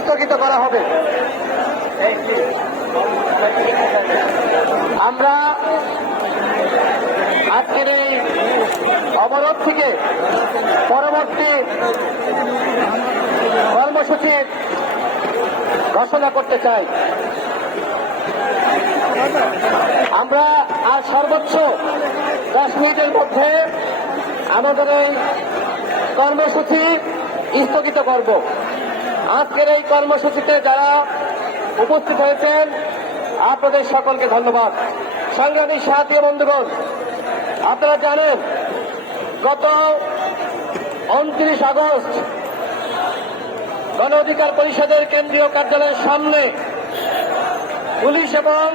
স্থগিত করা হবে। আমরা আজকের এই অবরোধ থেকে পরবর্তী কর্মসূচির ঘোষণা করতে চাই। আমরা আজ সর্বোচ্চ 10 মিনিটের মধ্যে আমাদের এই কর্মসূচি স্থগিত করব। আজকের এই কর্মসূচিতে যারা উপস্থিত হয়েছেন আপনাদের সকলকে ধন্যবাদ। সংগ্রামী সাথী বন্ধুগণ, আপনারা জানেন গত 29 আগস্ট গণ অধিকার পরিষদের কেন্দ্রীয় কার্যালয়ের সামনে পুলিশ এবং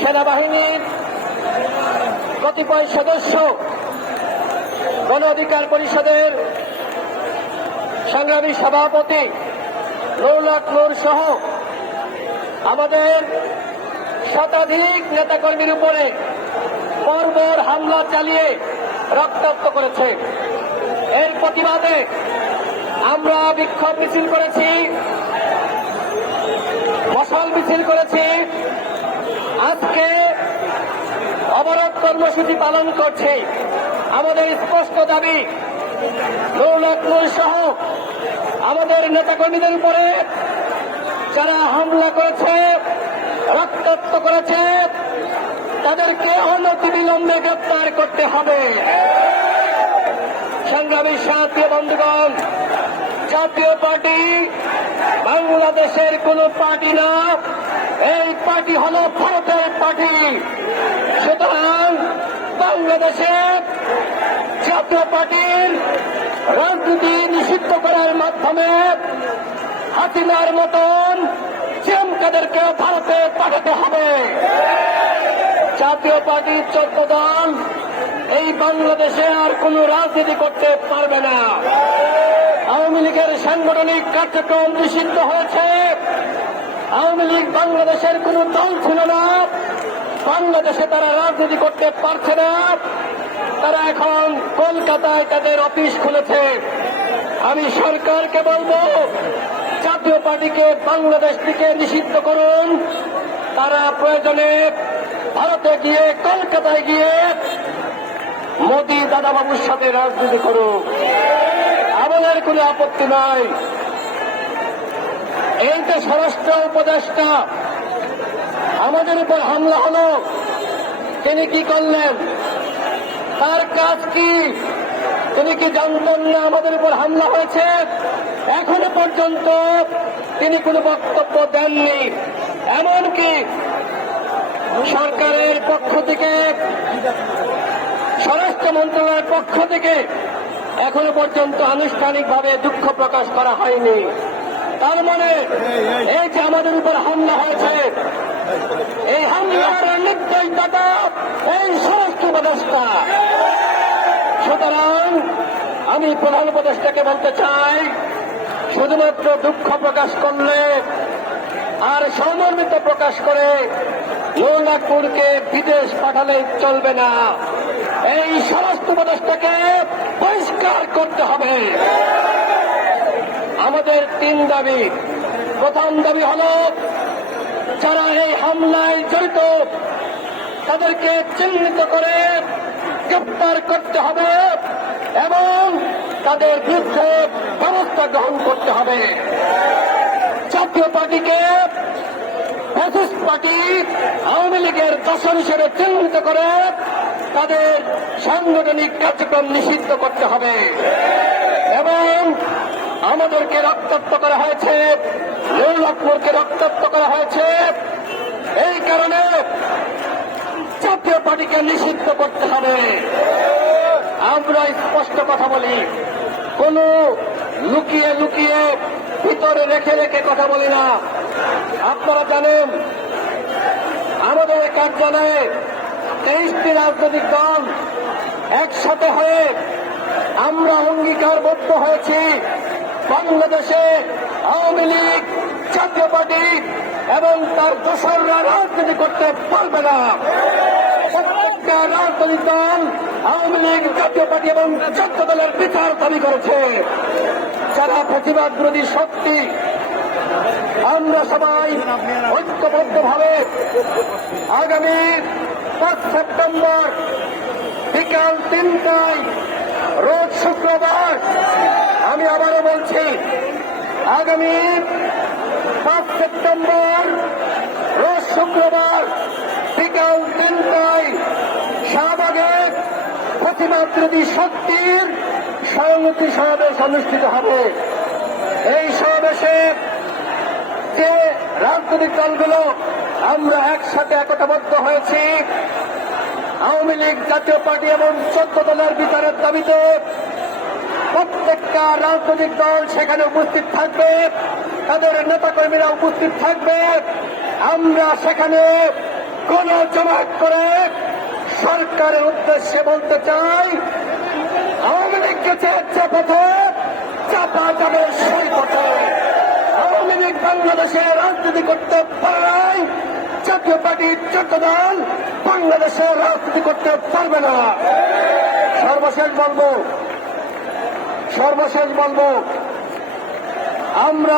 সেনাবাহিনীর কতিপয় সদস্য গণ অধিকার পরিষদের সংগ্রামী সভাপতি নুরুল হক নূর সহ আমাদের শতাধিক নেতাকর্মীর উপরে বর্বর হামলা চালিয়ে রক্তাক্ত করেছে। এর প্রতিবাদে আমরা বিক্ষোভ মিছিল করেছি, মশাল মিছিল করেছি, আজকে অবরোধ কর্মসূচি পালন করছি। আমাদের স্পষ্ট দাবি, নুরুল হক নূর সহ আমাদের নেতাকর্মীদের উপরে যারা হামলা করেছে, রক্তাক্ত করেছে, তাদেরকে অনতিবিলম্বে গ্রেপ্তার করতে হবে। সংগ্রামী সাথী বন্ধুগণ, জাতীয় পার্টি বাংলাদেশের কোন পার্টি না, এই পার্টি হল ভারতের পার্টি। সুতরাং বাংলাদেশে জাতীয় পার্টির রাজনীতি নিষিদ্ধ করার মাধ্যমে হাসিনার মতন চিমকাদেরকে ভারতে পাঠাতে হবে। জাতীয় পার্টির 14 দল এই বাংলাদেশে আর কোন রাজনীতি করতে পারবে না। আওয়ামী লীগের সাংগঠনিক কার্যক্রম নিষিদ্ধ হয়েছে। আওয়ামী লীগ বাংলাদেশের কোন দল ছিল না, বাংলাদেশে তারা রাজনীতি করতে পারছে না। তারা এখন কলকাতায় তাদের অফিস খুলেছে। আমি সরকারকে বলবো, জাতীয় পার্টিকে বাংলাদেশ থেকে নিষিদ্ধ করুন। তারা প্রয়োজনে ভারতে গিয়ে, কলকাতায় গিয়ে মোদী দাদাবাবুর সাথে রাজনীতি করুক, আমাদের কোনো আপত্তি নাই। এই যে স্বরাষ্ট্র উপদেষ্টা আমাদের উপর হামলা হলো, তিনি কি করলেন? তার কাজ কি? তিনি কি জানতেন না আমাদের উপর হামলা হয়েছে? এখনো পর্যন্ত তিনি কোনো বক্তব্য দেননি। এমনকি সরকারের পক্ষ থেকে, স্বরাষ্ট্র মন্ত্রণালয়ের পক্ষ থেকে এখনো পর্যন্ত আনুষ্ঠানিকভাবে দুঃখ প্রকাশ করা হয়নি। তার মানে এই যে আমাদের উপর হামলা হয়েছে, এই হামলার নির্দয়তা এই স্বরাষ্ট্র উপদেষ্টা। সুতরাং আমি প্রধান উপদেষ্টাকে বলতে চাই, শুধুমাত্র দুঃখ প্রকাশ করলে আর সহমর্মিতা প্রকাশ করে নুরুল হক নূরকে বিদেশ পাঠালে চলবে না। এই স্বরাষ্ট্র উপদেষ্টাকে বহিষ্কার করতে হবে। আমাদের 3 দাবি। প্রথম দাবি হল, যারা এই হামলায় জড়িত তাদেরকে চিহ্নিত করে গ্রেপ্তার করতে হবে এবং তাদের বিরুদ্ধে ব্যবস্থা গ্রহণ করতে হবে। জাতীয় পার্টিকে ফ্যাসিস্ট পার্টি আওয়ামী লীগের দোষর হিসেবে চিহ্নিত করে তাদের সাংগঠনিক কার্যক্রম নিষিদ্ধ করতে হবে এবং আমাদেরকে রক্তাক্ত করা হয়েছে, নুরুল হক নূরকে রক্তাক্ত করা হয়েছে। এই কারণে জাতীয় পার্টিকে নিষিদ্ধ করতে হবে। আমরা স্পষ্ট কথা বলি, কোন লুকিয়ে লুকিয়ে ভিতরে রেখে রেখে কথা বলি না। আপনারা জানেন আমাদের কার্যালয়ে 23টি রাজনৈতিক দল একসাথে হয়ে আমরা অঙ্গীকারবদ্ধ হয়েছি, বাংলাদেশে আওয়ামী লীগ, জাতীয় পার্টি এবং তার দোসররা রাজনীতি করতে পারবে না। প্রত্যেকটা রাজনৈতিক দল আওয়ামী লীগ, জাতীয় পার্টি এবং জাতীয় দলের বিচার দাবি করেছে। যারা প্রতিবাদ বিরোধী শক্তি আমরা সবাই ঐক্যবদ্ধভাবে আগামী 5 সেপ্টেম্বর বিকাল 3টায় রোজ শুক্রবার, আমি আবারও বলছি, আগামী 5 সেপ্টেম্বর রোজ শুক্রবার বিকাল 3টায় শাহবাগে প্রতিমাতৃদি শক্তির সংহতি সমাবেশ অনুষ্ঠিত হবে। এই সমাবেশে যে রাজনৈতিক দলগুলো আমরা একসাথে একতাবদ্ধ হয়েছি, আওয়ামী লীগ, জাতীয় পার্টি এবং 14 দলের বিচারের দাবিতে প্রত্যেকটা রাজনৈতিক দল সেখানে উপস্থিত থাকবে, তাদের নেতাকর্মীরা উপস্থিত থাকবে। আমরা সেখানে গণজমায়েত করে সরকারের উদ্দেশ্যে বলতে চাই, আওয়ামী লীগকে চেয়েছে পথে, চাপা যাবে সেই পথে। আওয়ামী লীগ বাংলাদেশে রাজনীতি করতে পারে নাই, জাতীয় পার্টির 14 দল বাংলাদেশে রাজনীতি করতে পারবে না। সর্বশেষ বলবো আমরা